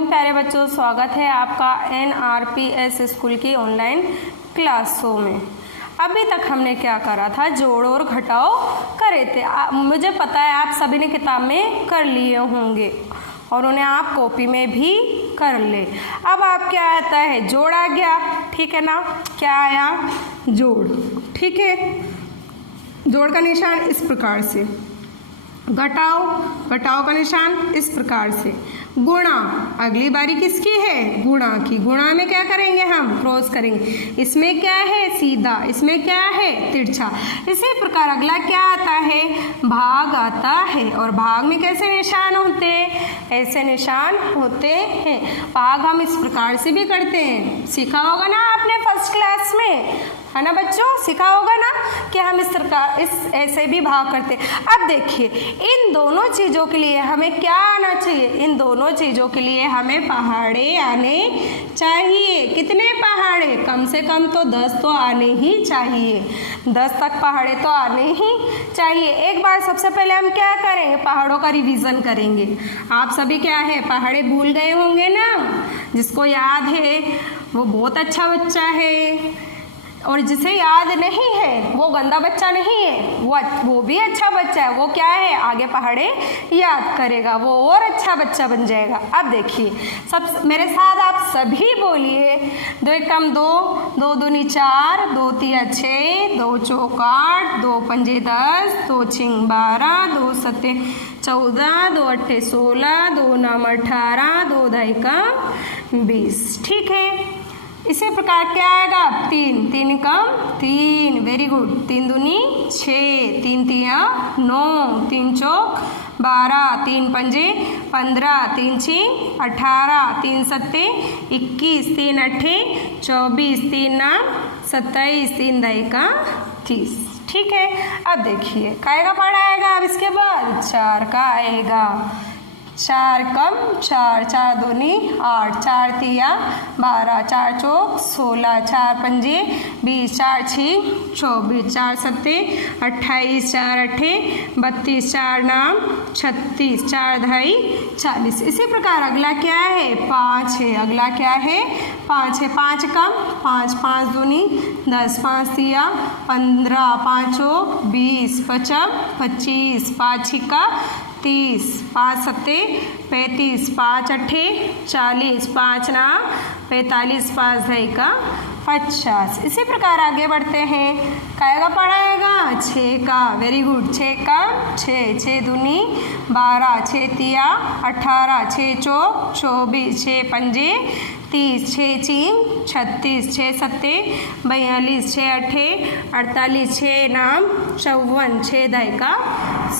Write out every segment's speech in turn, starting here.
Morning प्यारे बच्चों, स्वागत है आपका NRPS स्कूल की ऑनलाइन क्लासों में। अभी तक हमने क्या करा था, जोड़ और घटाव करे थे। मुझे पता है आप सभी ने किताब में कर लिए होंगे और उन्हें आप कॉपी में भी कर ले। अब आप क्या आता है, जोड़ आ गया, ठीक है ना। क्या आया, जोड़, ठीक है। जोड़ का निशान इस प्रकार से, घटाव का निशान इस प्रकार से, गुणा अगली बारी किसकी है, गुणा की। गुणा में क्या करेंगे, हम क्रॉस करेंगे। इसमें क्या है, सीधा, इसमें क्या है, तिरछा। इसी प्रकार अगला क्या आता है, भाग आता है। और भाग में कैसे निशान होते हैं, ऐसे निशान होते हैं। भाग हम इस प्रकार से भी करते हैं, सीखा होगा ना आपने फर्स्ट क्लास में, है ना बच्चों, सीखा होगा ना कि हम इस ऐसे भी भाग करते हैं। अब देखिए, इन दोनों चीज़ों के लिए हमें क्या आना चाहिए, इन दोनों चीज़ों के लिए हमें पहाड़े आने चाहिए। कितने पहाड़े, कम से कम तो 10 तो आने ही चाहिए। 10 तक पहाड़े तो आने ही चाहिए। एक बार सबसे पहले हम क्या करेंगे, पहाड़ों का रिवीजन करेंगे। आप सभी क्या है, पहाड़े भूल गए होंगे ना। जिसको याद है वो बहुत अच्छा बच्चा है, और जिसे याद नहीं है वो गंदा बच्चा नहीं है, वो भी अच्छा बच्चा है। वो क्या है, आगे पहाड़े याद करेगा, वो और अच्छा बच्चा बन जाएगा। अब देखिए, सब मेरे साथ आप सभी बोलिए, 2 एकम 2, 2 दूनी 4, 2 तिया 6, 2 चौक 8, 2 पंजे 10, 2 छिंग 12, 2 सत्ते 14, 2 अट्ठे 16, 2 नाम 18, 2 दाई का 20, ठीक है। इसी प्रकार क्या आएगा, 3 कम 3, वेरी गुड। 3 दूनी 6, 3 तिया 9, 3 चौक 12, 3 पंजे 15, 3 छिंग 18, 3 सत्ते 21, 3 अट्ठे 24, 3 नाम 27, 3 दाई का 30, ठीक है। अब देखिए काय का पहाड़ा आएगा, अब इसके बाद 4 का आएगा। 4 कम 4, 4 दूनी 8, 4 तिया 12, 4 चौक 16, 4 पंजे 20, 4 छिंग 24, 4 सत्ते 28, 4 अट्ठे 32, 4 नाम 36, 4 धाई 40। इसी प्रकार अगला क्या है, 5 है। अगला क्या है, 5 है। 5 कम 5, 5 दूनी 10, 5 तिया 15, 5 चौक 20, 55, 25, 5 छिक्का 30, 5 सत्ते 35, 5 अट्ठे 40, 5 नाम 45, 5 धाई का 50। इसी प्रकार आगे बढ़ते हैं, काय का पढ़ाएगा, 6 का, वेरी गुड। 6 का 6, 6 दूनी 12, 6 तिया 18, 6 चौक 24, 6 पंजे 30, 6 छिंग 36, 6 सत्ते 42, 6 अट्ठे 48, 6 नाम 54, 6 दाई का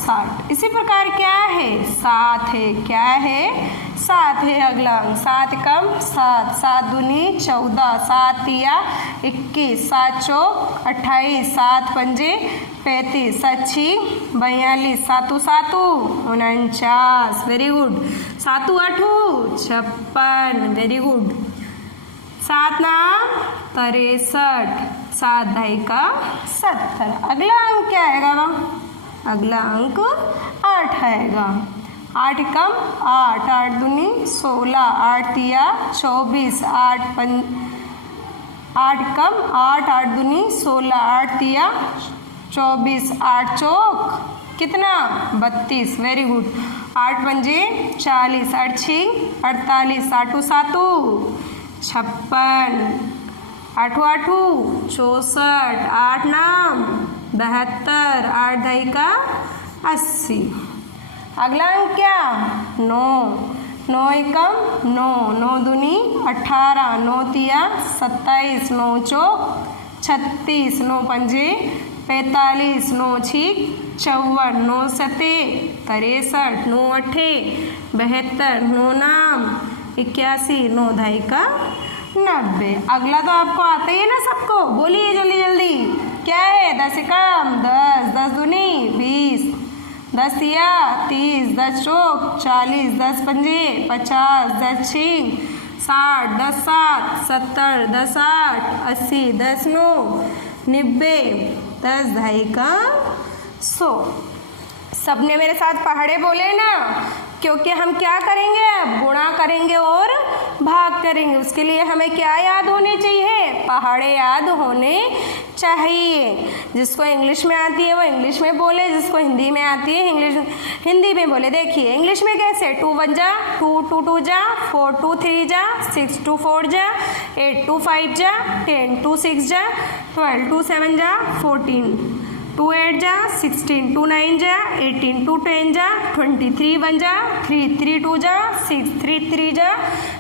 60। इसी प्रकार क्या है, 7 है। क्या है, 7 है अगला अंक। 7 कम 7, 7 दूनी 14, 7 तिया 21, 7 चौक 28, 7 पंजे 35, 7 छिंग 42, 7 7 49, वेरी गुड। 7 8 56, very good. 7 नाम 63, 7 दाई का 70। अगला अंक क्या आएगा, अगला अंक 8 आएगा। 8 कम 8, 8 दूनी 16, 8 तिया 24, 8 कम 8, 8 दूनी 16, 8 तिया 24, 8 चौक कितना 32, वेरी गुड। 8 पंजे 40, 8 छिंग 48, 8 7 56, 8 8 64, 8 नाम 72, 8 दाई का 80। अगला अंक क्या, 9, 9 एकम 9, 9 दूनी 18, 9 तिया 27, 9 चौक 36, 9 पंजे 45, 9 छिक 54, 9 सत्ते 63, 9 अट्ठे 72, 9 नाम 81, 9 धाई का 90। अगला तो आपको आता ही है ना सबको, बोलिए जल्दी जल्दी। क्या है, 10 एकम 10, 10 दूनी 20, 10 तिया 30, 10 चौक 40, 10 पंजे 50, 10 छिंग 60, 10 7 70, 10 8 80, 10 9 90, 10 धाई का 100। सबने मेरे साथ पहाड़े बोले ना, क्योंकि हम क्या करेंगे, अब गुणा करेंगे और भाग करेंगे। उसके लिए हमें क्या याद होने चाहिए? पहाड़े याद होने चाहिए। जिसको इंग्लिश में आती है वो इंग्लिश में बोले, जिसको हिंदी में आती है हिंदी में बोले। देखिए इंग्लिश में कैसे, 2 1 जा 2 2 2 जा 4 2 3 जा 6 2 4 जा 8 2 5 जा 10 2 6 जा 12 2 7 जा 14 2 8 जा 16 2 9 जा 18 2 10 जा 20 3 1 जा 3 3 2 जा 6 3 3 जा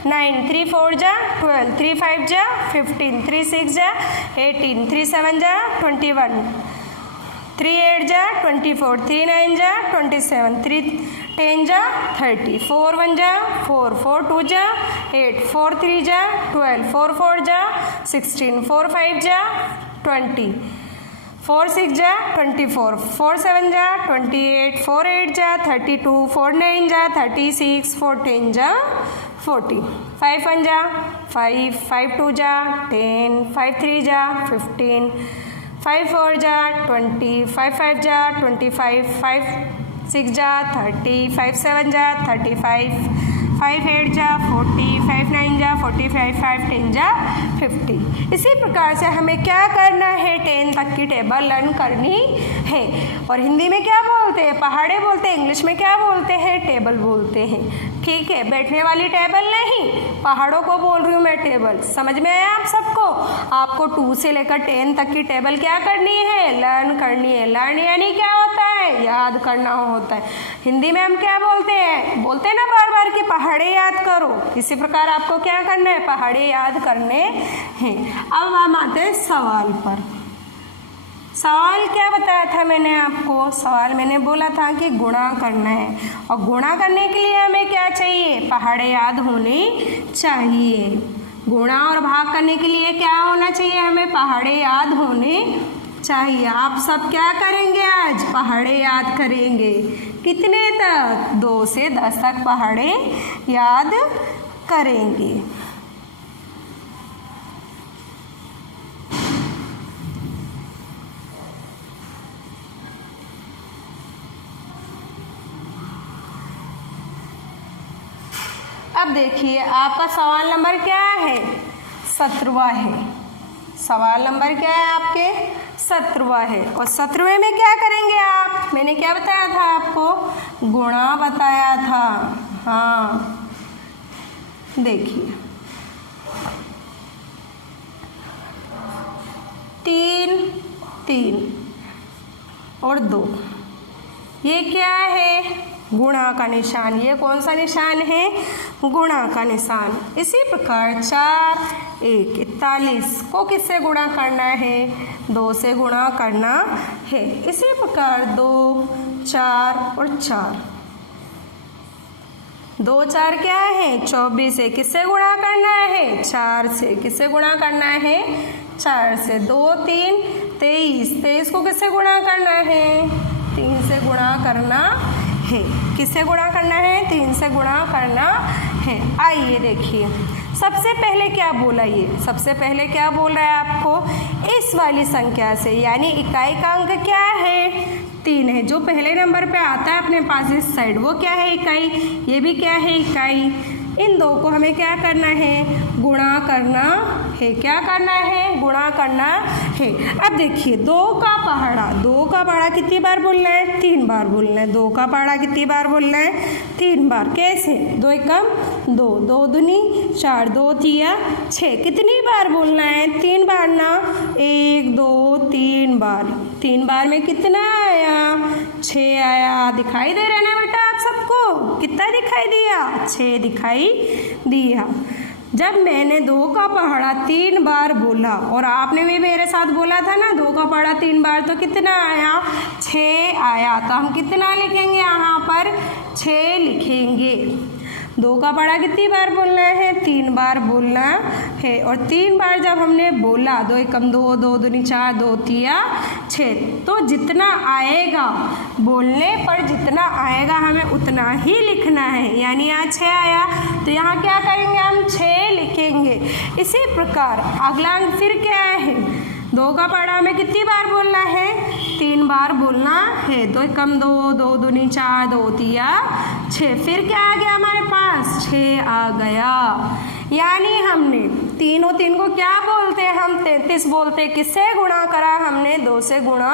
9 3 4 जा 12 3 5 जा 15 3 6 जा 18 3 7 जा 21 3 8 जा 24 3 9 जा 27 3 10 जा 30 4 1 जा 4 4 2 जा 8 4 3 जा 12 4 4 जा 16 4 5 जा 20 4 6 जा 24 4 7 जा 28 4 8 जा 32 4 9 जा 36 4 10 जा 40 5 1 जा 5 5 2 जा 10 5 3 जा 15 5 4 जा 20 5 5 जा 25 5 6 जा 30 5 7 जा 35 5 8 जा 40 5 9 जा 45 5 10 जा 50। इसी प्रकार से हमें क्या करना है, 10 तक की टेबल लर्न करनी है। और हिंदी में क्या बोलते हैं? पहाड़े बोलते हैं। इंग्लिश में क्या बोलते हैं? टेबल बोलते हैं। ठीक है, बैठने वाली टेबल नहीं, पहाड़ों को बोल रही हूँ मैं टेबल। समझ में आया आप सबको? आपको 2 से लेकर 10 तक की टेबल क्या करनी है? लर्न करनी है। लर्न यानी क्या होता है? याद करना होता है। हिंदी में हम क्या बोलते हैं? बोलते हैं ना बार बार कि पहाड़े याद करो। इसी प्रकार आपको क्या करना है? पहाड़े याद करने हैं। अब हम आते हैं सवाल पर। सवाल क्या बताया था मैंने आपको? सवाल मैंने बोला था कि गुणा करना है, और गुणा करने के लिए हमें क्या चाहिए? पहाड़े याद होने चाहिए। गुणा और भाग करने के लिए क्या होना चाहिए? हमें पहाड़े याद होने चाहिए। आप सब क्या करेंगे आज? पहाड़े याद करेंगे। कितने तक? 2 से 10 तक पहाड़े याद करेंगे। अब देखिए आपका सवाल नंबर क्या है? 17वां है। सवाल नंबर क्या है आपके? 17वां है। और 17वें में क्या करेंगे आप? मैंने क्या बताया था आपको? गुणा बताया था। हाँ देखिए 3 3 और 2, ये क्या है? गुणा का निशान। ये कौन सा निशान है? गुणा का निशान। इसी प्रकार 4 1 41 को किससे गुणा करना है? 2 से गुणा करना है। इसी प्रकार 2 4 और 4, 2 4 क्या है? 24 से किससे गुणा करना है? 4 से। किससे गुणा करना है? 4 से। 2 3 23, 23 को किससे गुणा करना है? 3 से गुणा करना है। किससे गुणा करना है? 3 से गुणा करना है। आइए देखिए सबसे पहले क्या बोला? ये सबसे पहले क्या बोल रहा है आपको? इस वाली संख्या से, यानी इकाई का अंक क्या है? 3 है। जो पहले नंबर पे आता है अपने पास इस साइड, वो क्या है? इकाई। ये भी क्या है? इकाई। इन 2 को हमें क्या करना है? गुणा करना है। क्या करना है? गुणा करना है। अब देखिए 2 का पहाड़ा, 2 का पहाड़ा कितनी बार बोलना है? 3 बार बोलना है। 2 का पहाड़ा कितनी बार बोलना है? 3 बार। कैसे? 2 एकम 2, 2 दूनी 4, 2 तिया 6। कितनी बार बोलना है? 3 बार ना। 1 2 3 बार। 3 बार में कितना आया? 6 आया। दिखाई दे रहा है ना बेटा आप सबको? कितना दिखाई दिया? 6 दिखाई दिया। जब मैंने 2 का पहाड़ा 3 बार बोला, और आपने भी मेरे साथ बोला था ना 2 का पहाड़ा 3 बार, तो कितना आया? 6 आया। तो हम कितना लिखेंगे यहाँ पर? 6 लिखेंगे। 2 का पहाड़ा कितनी बार बोलना है? 3 बार बोलना है। और 3 बार जब हमने बोला, 2 एकम 2, 2 दूनी 4, 2 तिया 6, तो जितना आएगा बोलने पर, जितना आएगा हमें उतना ही लिखना है। यानी यहाँ 6 आया तो यहाँ क्या करेंगे? हम 6 लिखेंगे। इसी प्रकार अगला अंक फिर क्या है? 2 का पहाड़ा हमें कितनी बार बोलना है? 3 बार बोलना है। 2 एकम 2, 2 दूनी 4, 2 तिया 6। फिर क्या आ गया हमारे पास? 6 आ गया। यानी हमने तीनों तीन को क्या बोलते हैं हम 33 बोलते हैं। किससे गुणा करा हमने 2 से गुणा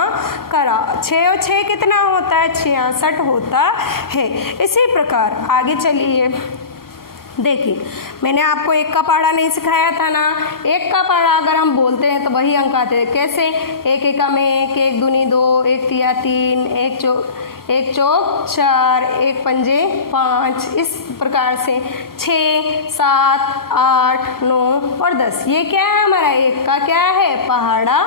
करा। 6 और 6 कितना होता है 66 होता है। इसी प्रकार आगे चलिए देखिए, मैंने आपको 1 का पहाड़ा नहीं सिखाया था ना। 1 का पहाड़ा अगर हम बोलते हैं तो वही अंक आते हैं। कैसे 1 एकम 1, 1 दूनी 2, 1 तिया 3, 1 चौक 4, 1 पंजे 5, इस प्रकार से 6, 7, 8, 9 और 10। ये क्या है हमारा 1 का क्या है पहाड़ा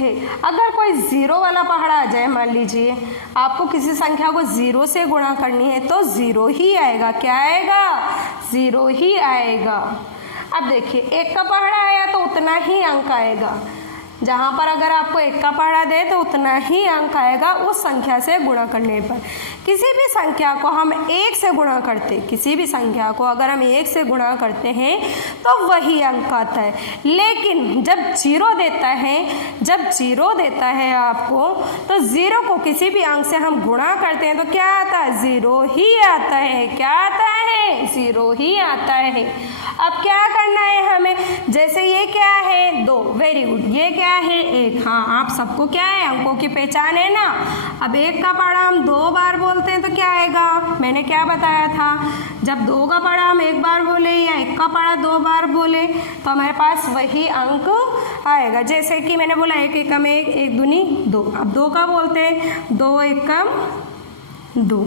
है। अगर कोई 0 वाला पहाड़ा आ जाए, मान लीजिए आपको किसी संख्या को 0 से गुणा करनी है तो 0 ही आएगा। क्या आएगा 0 ही आएगा। अब देखिए 1 का पहाड़ा आया तो उतना ही अंक आएगा। जहाँ पर अगर आपको 1 का पहाड़ा दे तो उतना ही अंक आएगा उस संख्या से गुणा करने पर। किसी भी संख्या को हम 1 से गुणा करते, किसी भी संख्या को अगर हम 1 से गुणा करते हैं तो वही अंक आता है। लेकिन जब 0 देता है आपको, तो 0 को किसी भी अंक से हम गुणा करते हैं तो क्या आता है 0 ही आता है। क्या आता है 0 ही आता है। अब क्या करना है हमें, जैसे ये क्या है 2, वेरी गुड, ये क्या है 1। हाँ, आप सबको क्या है अंकों की पहचान है ना। अब 1 का पहाड़ा हम 2 बार बोलते हैं तो क्या आएगा, मैंने क्या बताया था, जब 2 का पहाड़ा हम 1 बार बोले या 1 का पहाड़ा 2 बार बोले तो हमारे पास वही अंक आएगा। जैसे कि मैंने बोला 1 एकम 1, 1 दूनी 2। अब 2 का बोलते हैं 2 एकम 2,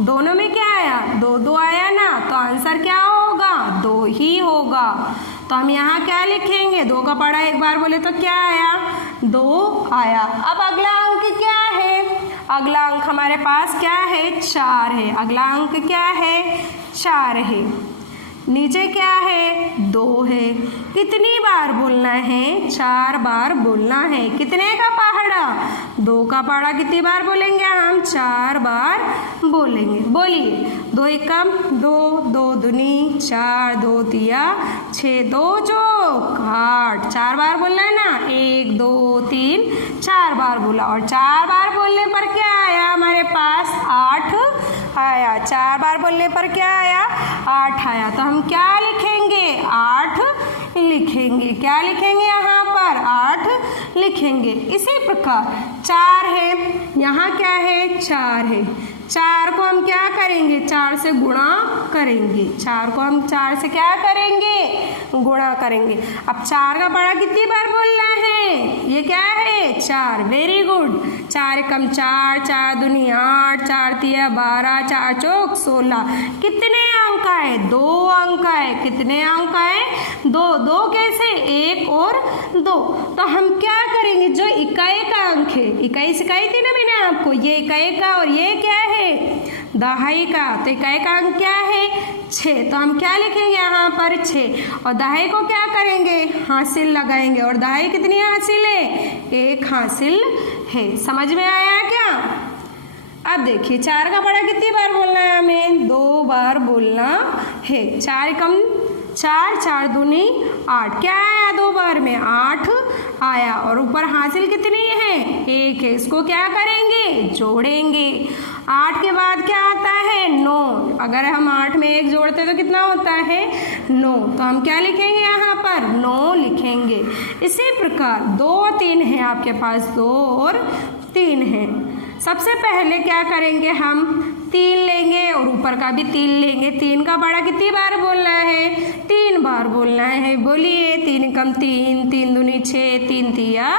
दोनों में क्या आया 2 2 आया ना, तो आंसर क्या होगा 2 ही होगा। तो हम यहाँ क्या लिखेंगे, 2 का पहाड़ा 1 बार बोले तो क्या आया 2 आया। अब अगला अंक क्या है, अगला अंक हमारे पास क्या है 4 है। अगला अंक क्या है 4 है। नीचे क्या है 2 है। कितनी बार बोलना है 4 बार बोलना है। कितने का पहाड़ा 2 का पहाड़ा कितनी बार बोलेंगे हम 4 बार बोलेंगे। बोलिए 2 एकम 2, 2 दूनी 4, 2 तिया 6, 2 चौक 8। 4 बार बोलना है ना, 1 2 3 4 बार बोला और 4 बार बोलने पर क्या आया हमारे पास 8 आया। 4 बार बोलने पर क्या आया 8 आया। तो हम क्या लिखेंगे 8 लिखेंगे। क्या लिखेंगे यहाँ पर 8 लिखेंगे। इसी प्रकार 4 है, यहाँ क्या है 4 है। 4 को हम क्या करेंगे 4 से गुणा करेंगे। 4 को हम 4 से क्या करेंगे गुणा करेंगे। अब 4 का पहाड़ा कितनी बार बोलना है, ये क्या है 4, वेरी गुड। 4 एकम 4, 4 दूनी 8, 4 तिया 12, 4 चौक 16। कितने अंक आए 2 अंक आए। कितने अंक आए 2। 2 कैसे 1 और 2। तो हम क्या करेंगे, जो इकाई का अंक है, इकाई सिखाई थी ना मैंने आपको, ये इकाई का और ये क्या है दहाई का। तो इकाई का अंक क्या है 6। तो हम क्या लिखेंगे यहाँ पर 6 और दहाई को क्या करेंगे हासिल लगाएंगे। और दहाई कितनी हासिल है 1 हासिल है। समझ में आया क्या। अब देखिए 4 का पहाड़ा कितनी बार बोलना है हमें 2 बार बोलना है। 4 एकम 4, 4 दूनी 8। क्या आया 2 बार में 8 आया। और ऊपर हासिल कितनी है 1 है। इसको क्या करेंगे जोड़ेंगे। 8 के बाद क्या आता है 9। अगर हम 8 में 1 जोड़ते तो कितना होता है 9। तो हम क्या लिखेंगे यहाँ पर 9 लिखेंगे। इसी प्रकार 2 और 3 है आपके पास, 2 और 3 है। सबसे पहले क्या करेंगे हम 3 लेंगे और ऊपर का भी 3 लेंगे। 3 का पहाड़ा कितनी बार बोलना है 3 बार बोलना है। बोलिए 3 एकम 3, 3 दूनी 6, 3 तिया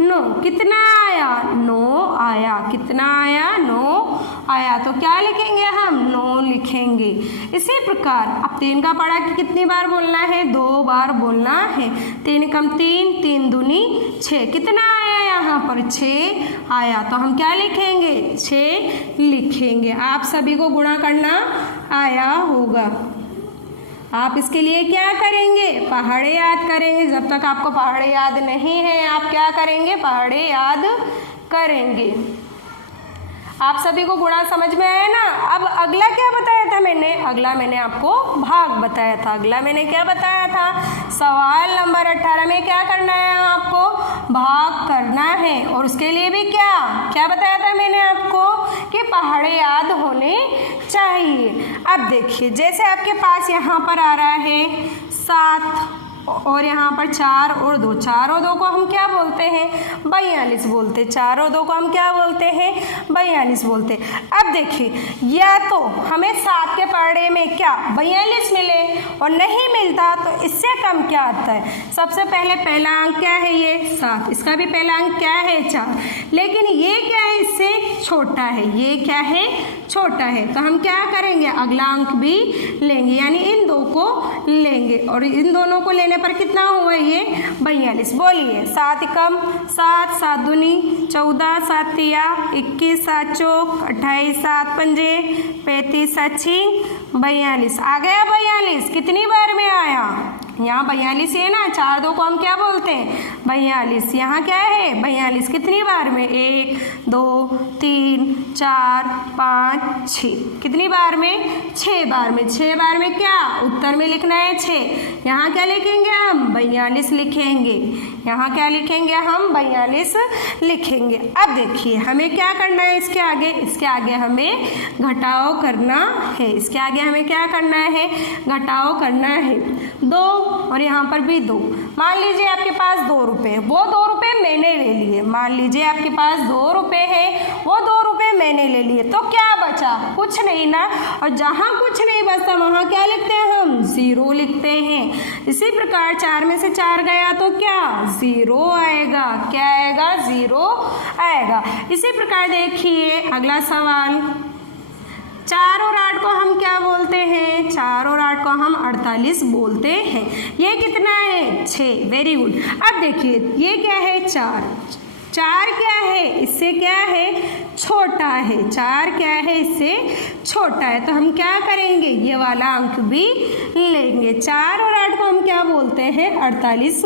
9। कितना आया 9 आया। कितना आया 9 आया। तो क्या लिखेंगे हम 9 लिखेंगे। इसी प्रकार अब 3 का पहाड़ा कितनी बार बोलना है 2 बार बोलना है। 3 एकम 3, 3 दूनी 6। कितना आया यहाँ पर 6 आया। तो हम क्या लिखेंगे 6 लिखेंगे। आप सभी को गुणा करना आया होगा। आप इसके लिए क्या करेंगे पहाड़े याद करेंगे। जब तक आपको पहाड़े याद नहीं है आप क्या करेंगे पहाड़े याद करेंगे। आप सभी को गुणा समझ में आया ना। अब अगला क्या बताया था मैंने, अगला मैंने आपको भाग बताया था। अगला मैंने क्या बताया था सवाल नंबर 18 में क्या करना है आपको भाग करना है। और उसके लिए भी क्या क्या बताया था मैंने आपको कि पहाड़े याद होने चाहिए। अब देखिए जैसे आपके पास यहाँ पर आ रहा है 7 और यहाँ पर 4 और 2, 4 और 2 को हम क्या बोलते हैं? 42 बोलते। 4 और 2 को हम क्या बोलते हैं? 42 बोलते। अब देखिए, या तो हमें 7 के पहाड़े में क्या 42 मिले और नहीं मिलता तो इससे कम क्या आता है? सबसे पहले पहला अंक क्या है? ये 7, इसका भी पहला अंक क्या है? 4, लेकिन ये क्या है? इससे छोटा है। ये क्या है? छोटा है। तो हम क्या करेंगे? अगला अंक भी लेंगे, यानी इन 2 को लेंगे, और इन दोनों को लेने पर कितना हुआ? ये 42। बोलिए, 7 एकम 7, 7 दूनी 14, 7 तिया 21, 7 चौक 28, 7 पंजे 35, 7 छीं 42। आ गया 42। कितनी बार में आया? यहाँ 42 है ना, 4 2 को हम क्या बोलते हैं? 42। यहाँ क्या है? 42 कितनी बार में? 1 2 3 4 5 6। कितनी बार में? 6 बार में। 6 बार में क्या उत्तर में लिखना है? 6। यहाँ क्या लिखेंगे हम? 42 लिखेंगे। यहाँ क्या लिखेंगे हम? 42 लिखेंगे। अब देखिए, हमें क्या करना है इसके आगे? इसके आगे हमें घटाव करना है। इसके आगे हमें क्या करना है? घटाव करना है। 2 और यहाँ पर भी 2। मान लीजिए आपके पास 2 रुपये, वो 2 रुपये मैंने ले लिए। मान लीजिए आपके पास 2 रुपये है, वो 2 रुपये मैंने ले लिए, तो क्या बचा? कुछ नहीं ना। और जहाँ कुछ नहीं बचता वहाँ क्या लिखते हैं हम? 0 लिखते हैं। इसी प्रकार 4 में से 4 गया तो क्या? 0 आएगा। क्या आएगा? 0 आएगा। इसी प्रकार देखिए अगला सवाल, 4 और 8 को हम क्या बोलते हैं? 4 और 8 को हम 48 बोलते हैं। ये कितना है? 6। Very good. अब देखिए, ये क्या है? 4। 4 क्या है? इससे क्या है? छोटा है। 4 क्या है? इससे छोटा है। तो हम क्या करेंगे? ये वाला अंक भी लेंगे। 4 और 8 को हम क्या बोलते हैं? 48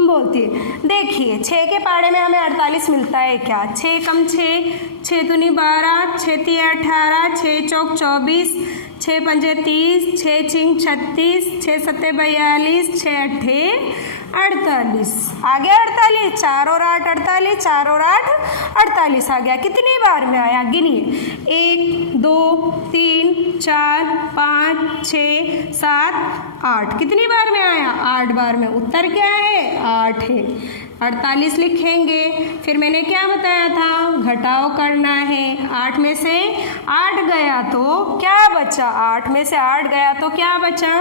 बोलते हैं। देखिए, 6 के पहाड़े में हमें 48 मिलता है क्या? 6 कम 6, 6 दूनी 12, 6 तिया 18, 6 चौक 24, 6 पंजे 30, 6 छिंग 36, 6 सत्ते 42, 6 अट्ठे 48। आ गया 48। 4 और 8 48, 4 और 8 48 आ गया। कितनी बार में आया? गिनिए, 1 2 3 4 5 6 7 8। कितनी बार में आया? 8 बार में। उत्तर क्या है? 8 है। 48 लिखेंगे। फिर मैंने क्या बताया था? घटाव करना है। 8 में से 8 गया तो क्या बचा? 8 में से 8 गया तो क्या बचा?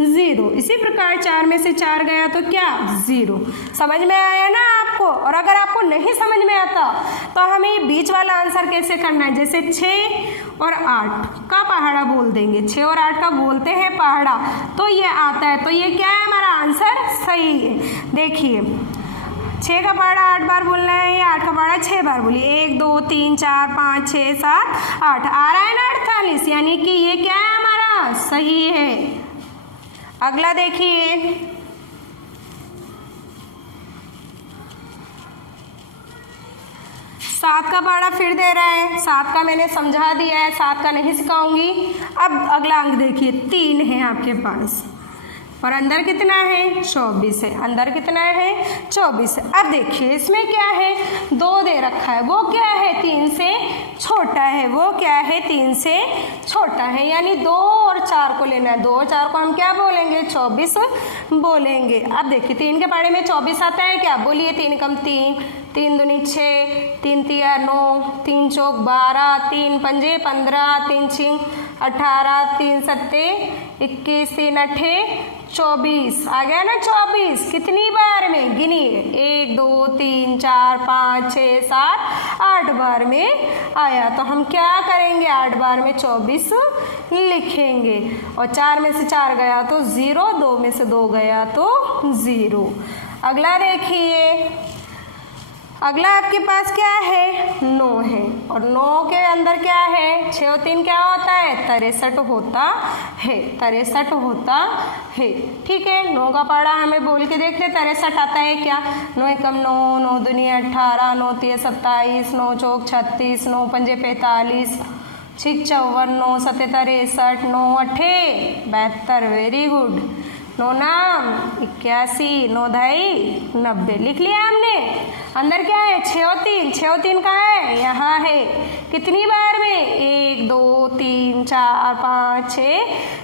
0। इसी प्रकार 4 में से 4 गया तो क्या? 0। समझ में आया ना आपको? और अगर आपको नहीं समझ में आता तो हमें बीच वाला आंसर कैसे करना है? जैसे 6 और 8 का पहाड़ा बोल देंगे। 6 और 8 का बोलते हैं पहाड़ा, तो ये आता है। तो ये क्या है? हमारा आंसर सही है। देखिए, 6 का पहाड़ा 8 बार बोलना है, या 8 का पहाड़ा 6 बार बोलिए। 1 2 3 4 5 6 7 8। आ रहा है ना 48, यानी कि ये क्या है? हमारा सही है। अगला देखिए, 7 का पहाड़ा फिर दे रहा है। 7 का मैंने समझा दिया है, 7 का नहीं सिखाऊंगी। अब अगला अंक देखिए, 3 है आपके पास और अंदर कितना है? 24 है। अंदर कितना है? 24 है। अब देखिए, इसमें क्या है? 2 दे रखा है, वो क्या है? 3 से छोटा है। वो क्या है? 3 से छोटा है, यानी 2 और 4 को लेना है। 2 और 4 को हम क्या बोलेंगे? 24 बोलेंगे। अब देखिए, 3 के पहाड़े में 24 आता है क्या? बोलिए, 3 कम 3, 3 दूनी 6, 3 तिया 9, 3 चौक 12, 3 पंजे 15, 3 छिंग 18, 3 सत्ते 21, 3 अट्ठे 24। आ गया ना 24। कितनी बार में? गिनिए, 1 2 3 4 5 6 7 8 बार में आया। तो हम क्या करेंगे? 8 बार में 24 लिखेंगे। और 4 में से 4 गया तो 0, 2 में से 2 गया तो 0। अगला देखिए, अगला आपके पास क्या है? 9 है। और 9 के अंदर क्या है? 6 और 3 क्या होता है? 63 होता है। 63 होता है। ठीक है, 9 का पहाड़ा हमें बोल के देखते 63 आता है क्या? 9 एकम 9, 9 दूनी 18, 9 तिया 27, 9 चौक 36, 9 पंजे 45, 6 54, 9 सत्ते 63, 9 अट्ठे 72। Very good. 9 नाम 81, 9 ढाई 90। लिख लिया हमने। अंदर क्या है? 6 और 3, 6 और 3 कहाँ है? यहाँ है। कितनी बार में? 1 2 3 4 5 6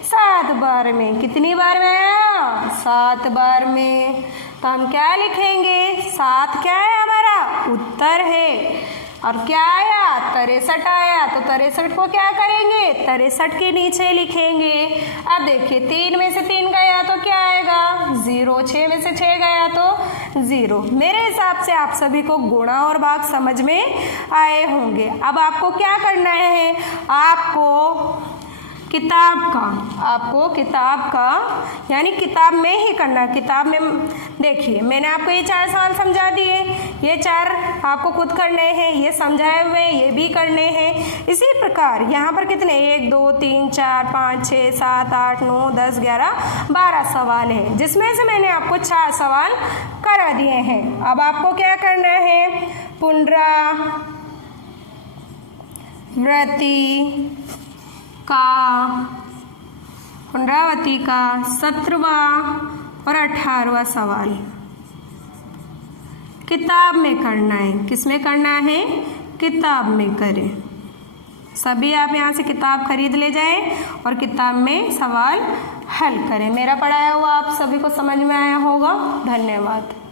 7 बार में। कितनी बार में आया? 7 बार में। तो हम क्या लिखेंगे? 7 क्या है हमारा? उत्तर है। और क्या आया? 63 आया। तो 63 को क्या करेंगे? 63 के नीचे लिखेंगे। अब देखिए 3 में से 3 गया तो क्या आएगा? 0। 6 में से 6 गया तो 0। मेरे हिसाब से आप सभी को गुणा और भाग समझ में आए होंगे। अब आपको क्या करना है? आपको किताब का यानी किताब में ही करना। किताब में देखिए मैंने आपको ये 4 सवाल समझा दिए, ये 4 आपको खुद करने हैं, ये समझाए हुए ये भी करने हैं। इसी प्रकार यहाँ पर कितने? 1 2 3 4 5 6 7 8 9 10 11 12 सवाल हैं, जिसमें से मैंने आपको 4 सवाल करा दिए हैं। अब आपको क्या करना है? पुनरावृत्ति का 17वां और 18वां सवाल किताब में करना है। किस में करना है? किताब में करें। सभी आप यहाँ से किताब खरीद ले जाएं और किताब में सवाल हल करें। मेरा पढ़ाया हुआ आप सभी को समझ में आया होगा। धन्यवाद।